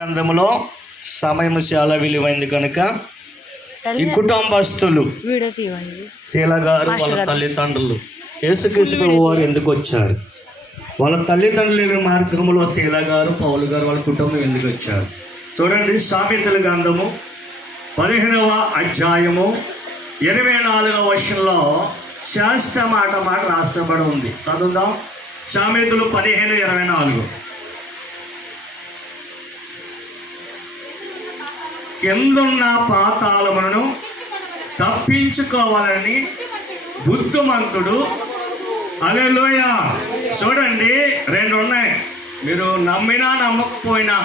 గ్రంథములో సమయం చాలా విలువైంది కనుక ఈ కుటుంబస్తులు శీల గారు వాళ్ళ తల్లిదండ్రులు యేసుక్రీస్తు ప్రభు వారు ఎందుకు వచ్చారు? వాళ్ళ తల్లిదండ్రులు మార్గంలో శీల గారు పౌలు గారు వాళ్ళ కుటుంబం ఎందుకు వచ్చారు? చూడండి సామెతల గ్రంథము పదిహేనవ అధ్యాయము ఇరవై నాలుగవ వర్షంలో శాస్త్ర మాట మాట రాసబడి ఉంది. చదువుదాం. సామెతలు పదిహేను ఇరవై నాలుగు. కిందున్న పాతాళములను తప్పించుకోవాలని బుద్ధిమంతుడు. అలెలోయ చూడండి రెండు ఉన్నాయి. మీరు నమ్మినా నమ్మకపోయినా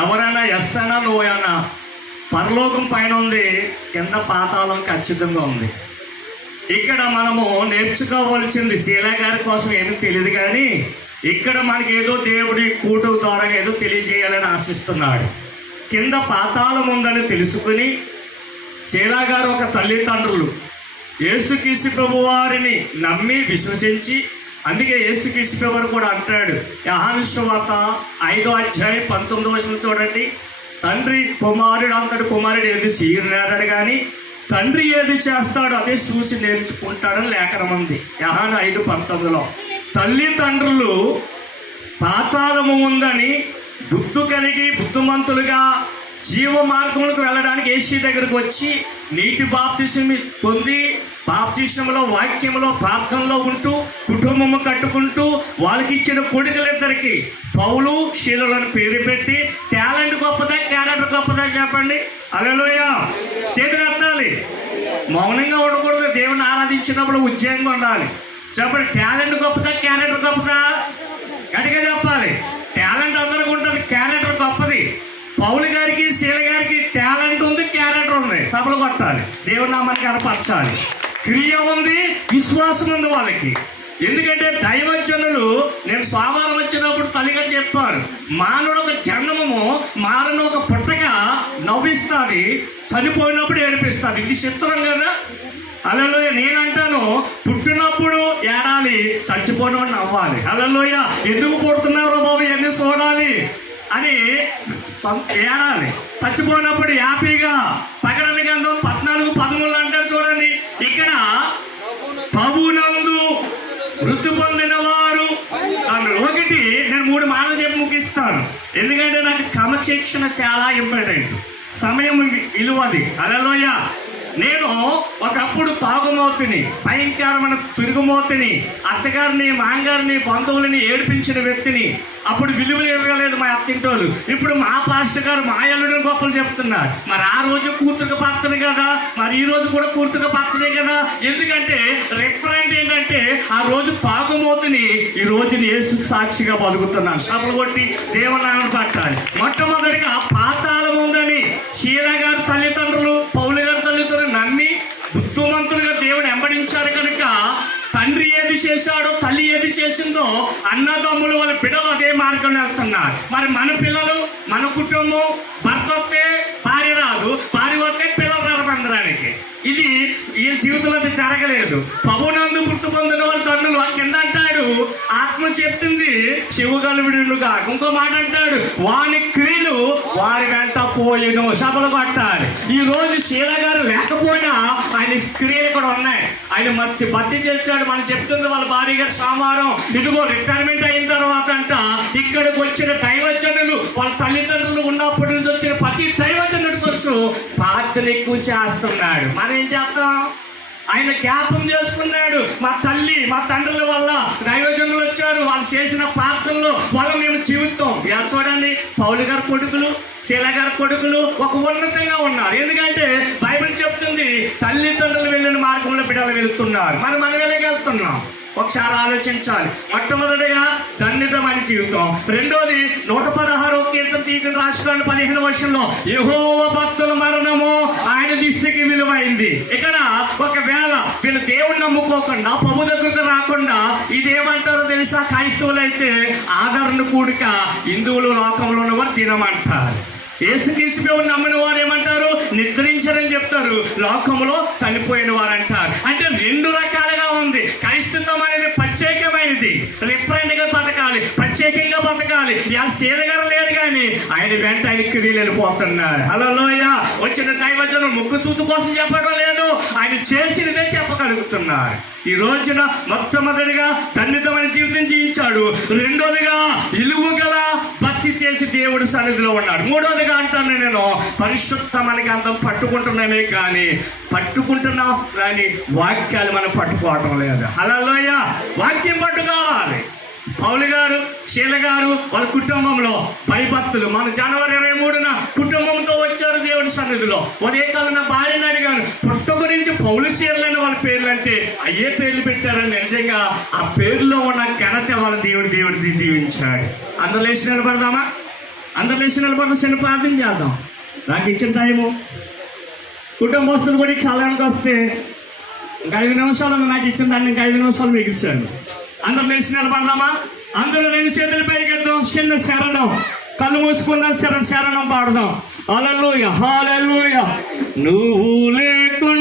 ఎవరైనా ఎస్ అయినా నువ్వైనా పరలోకం పైన ఉంది కింద పాతాళం ఖచ్చితంగా ఉంది. ఇక్కడ మనము నేర్చుకోవలసింది శీల గారి కోసం ఏమి తెలియదు కానీ ఇక్కడ మనకి ఏదో దేవుడి కూటు ద్వారా ఏదో తెలియజేయాలని ఆశిస్తున్నాడు. కింద పాతాళం ఉందని తెలుసుకుని శీలాగారు ఒక తల్లిదండ్రులు యేసుక్రీస్తు ప్రభు వారిని నమ్మి విశ్వసించి అందుకే యేసుక్రీస్తు ప్రభు కూడా అంటాడు యహాను ఐదో అధ్యాయం పంతొమ్మిదో వచ్చిన చూడండి. తండ్రి కుమారుడు అంతటి కుమారుడు ఏది సీరాడాడు కానీ తండ్రి ఏది చేస్తాడో అదే చూసి నేర్చుకుంటాడని లేఖనం ఉంది యహాను ఐదు పంతొమ్మిదిలో. తల్లిదండ్రులు పాతాళము ఉందని బుద్ధు కలిగి బుద్ధిమంతులుగా జీవ మార్గములకు వెళ్ళడానికి ఏసీ దగ్గరకు వచ్చి నీటి బాప్తిసం పొంది బాప్తిసంలో వాక్యంలో ప్రార్థనలో ఉంటూ కుటుంబము కట్టుకుంటూ వాళ్ళకి ఇచ్చిన కొడుకులిద్దరికి పౌలు శీలను పేరు పెట్టి టాలెంట్ గొప్పదా క్యారెక్టర్ గొప్పదా చెప్పండి. అలలోయ చేతులు ఎత్తాలి. మౌనంగా ఉండకూడదు. దేవుని ఆరాధించినప్పుడు ఉద్యోగంగా ఉండాలి. చెప్పండి టాలెంట్ గొప్పదా క్యారెక్టర్ గొప్పదా? గట్టిగా చెప్పాలి. శీల గారికి టాలెంట్ ఉంది క్యారెక్టర్ ఉంది. తపలు కొట్టాలి. దేవుడు నామాన్ని కనపరచాలి క్రియ ఉంది విశ్వాసం ఉంది వాళ్ళకి. ఎందుకంటే దైవజనులు నేను సోమవారం వచ్చినప్పుడు తల్లిగా చెప్పారు మానవుడు ఒక జన్మము మారను ఒక పుట్టగా నవ్విస్తుంది చనిపోయినప్పుడు ఏడిపిస్తుంది. ఇది చిత్రం కదా? అలలోయ నేనంటాను పుట్టినప్పుడు ఏడాలి చచ్చిపోయినప్పుడు నవ్వాలి. అలలోయ ఎందుకు పుడుతున్నారో బాబు ఎన్ని చూడాలి. అని ఏడాది చచ్చిపోయినప్పుడు హ్యాపీగా ప్రకటన గంధం పద్నాలుగు పదమూడు అంటారు చూడండి. ఇక్కడ ప్రభునందు మృతి పొందిన వారు ఒకటి నేను మూడు మాటలు చెప్పి ముగిస్తాను. ఎందుకంటే నాకు క్రమశిక్షణ చాలా ఇంపార్టెంట్. సమయం విలువది. అలలోయ. నేను ఒకప్పుడు తాగుమోతుని భయంకరమైన తిరుగుమోతుని అత్తగారిని మాంగారిని బంధువులని ఏడిపించిన వ్యక్తిని అప్పుడు విలువలు ఇవ్వలేదు మా అత్తింటోళ్ళు. ఇప్పుడు మా పాస్టర్ గారు మా అల్లుడిని గొప్పలు చెప్తున్నారు. మరి ఆ రోజు కూతురుకు పడుతుంది కదా మరి ఈ రోజు కూడా కూతురుకు పాత్రనే కదా? ఎందుకంటే రిఫరెంట్ ఏంటంటే ఆ రోజు తాగుమోతుని ఈ రోజు యేసు సాక్షిగా బతుకుతున్నాను సభలు కొట్టి దేవనామని పట్టాలి. మొట్టమొదటిగా పాతాళం ఉందని శీల గారు చేశాడో తల్లి ఏది చేసిందో అన్నదమ్ములు వాళ్ళ పిల్లలు అదే మార్గంలో వెళ్తున్నారు. మరి మన పిల్లలు మన కుటుంబం భర్త వస్తే భార్య రాదు భార్య వస్తే పిల్లలు రారు ఇది వీళ్ళ జీవితంలో అది జరగలేదు. పవనందు గుర్తు పొందిన వాళ్ళ తండ్రులు కింద అంటాడు ఆత్మ చెప్తుంది శివగలువిడుగా ఇంకో మాట అంటాడు వాని క్రియలు వారి వెంట పోయిను సభలు కొట్టాలి ఈ రోజు శీల గారు లేకపోయినా ఆయన క్రియలు కూడా ఉన్నాయి. ఆయన మత్తి భర్తీ చేశాడు మనం చెప్తుంది వాళ్ళ భార్య గారు సోమవారం ఇదిగో రిటైర్మెంట్ అయిన తర్వాత అంట ఇక్కడికి వచ్చిన దైవజనులు వాళ్ళ తల్లిదండ్రులు ఉన్నప్పటి నుంచి వచ్చిన ప్రతి దైవజనుడు కోసం ప్రార్థన ఎక్కువ చేస్తున్నాడు. మనం ఏం చేస్తాం ఆయన జ్ఞాపం చేసుకున్నాడు. మా తల్లి మా తండ్రుల వల్ల దైవజనులు వచ్చారు. వాళ్ళు చేసిన పాత్రల్లో వాళ్ళ మేము జీవితం. ఎలా చూడండి పౌలు గారి కొడుకులు శీల గారి కొడుకులు ఒక ఉన్నతంగా ఉన్నారు. ఎందుకంటే తల్లిదండ్రులు వెళ్ళిన మార్గంలో బిడ్డలు వెళ్తున్నారు. మరి మనం వెళ్ళగలుగుతున్నాం ఒకసారి ఆలోచించాలి. మొట్టమొదటిగా ధన్యతమైన జీవితం. రెండోది నూట పదహారో కీర్తన తీపిన రాష్ట్రాన్ని పదిహేను వర్షంలో యహోవ భక్తుల మరణము ఆయన దృష్టికి విలువైంది. ఇక్కడ ఒకవేళ వీళ్ళు దేవుడిని నమ్ముకోకుండా ప్రభు దగ్గరకు రాకుండా ఇదేమంటారో తెలుసా? క్రైస్తవులు అయితే ఆదరణ కూడిక హిందువులు లోకంలో ఉన్నవారు తినమంటారు. యేసుక్రీస్తు నమ్మని నమ్మిన వారు ఏమంటారు? నిద్రించరని చెప్తారు. లోకములో చనిపోయిన వారు అంటారు అంటే రెండు రకాలుగా ఉంది. క్రైస్తత్వం అనేది ప్రత్యేకమైనది. రిఫరెంట్గా బతకాలి. ప్రత్యేకంగా బతకాలి. వెళ్ళిపోవాలి ఇలా శీల లేరు కానీ ఆయన వెంట ఆయన క్రియలు వెళ్ళిపోతున్నారు. హలోయ వచ్చిన దైవజనం ముక్కు చూతు కోసం చెప్పడం లేదు. ఆయన చేసినదే చెప్పగలుగుతున్నారు. ఈ రోజున మొట్టమొదటిగా తండ్రితమైన జీవితం జీవించాడు. రెండోదిగా ఇలువ గల భక్తి చేసి దేవుడి సన్నిధిలో ఉన్నాడు. మూడోదిగా అంటాను నేను పరిశుద్ధమైన గంధం పట్టుకుంటున్నానే కానీ పట్టుకుంటున్నాం కానీ వాక్యాలు మనం పట్టుకోవటం లేదు. హలోయ పౌలు గారు శీల గారు వాళ్ళ కుటుంబంలో భయభక్తులు. మన జనవరి ఇరవై మూడున కుటుంబంతో వచ్చారు దేవుడి సన్నిధిలో. ఉదయకాలం నా భార్యను అడిగాను పుట్ట గురించి పౌలు శీలైన వాళ్ళ పేర్లు అంటే అయ్యే పేర్లు పెట్టారని నిజంగా ఆ పేర్లో ఉన్న ఘనత వాళ్ళ దేవుడి దేవుడి దీవించాడు. అందరు లేచి నిలబడదామా? అందరు లేచి నిలబడదాం చిన్న ప్రార్థన చేద్దాం. నాకు ఇచ్చిన టైము. కుటుంబస్తులు కూడా చాలా వస్తే ఇంకా ఐదు నిమిషాలు నాకు ఇచ్చిన దాన్ని ఇంకా ఐదు నిమిషాలు మీకు ఇచ్చాను అందరు లేచి నిలబడదామా? అందరూ రెండు చేతులు పైకెత్తాం. చిన్న శరణం. కళ్ళు మూసుకుందాం శరణ శరణం పాడదాం. అలలుయ హాలలుయ నువ్వు లేకుండా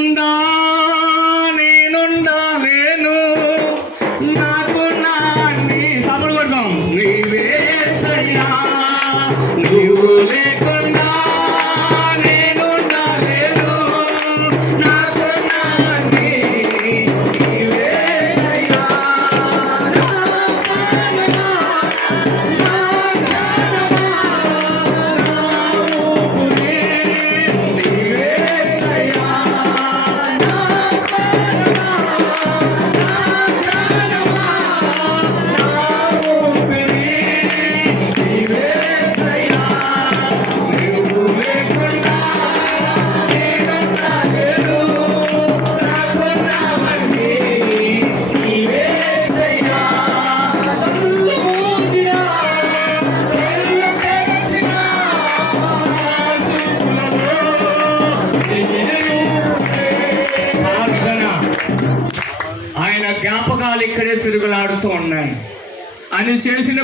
ఆయన ఉన్నాయి. అని చేసిన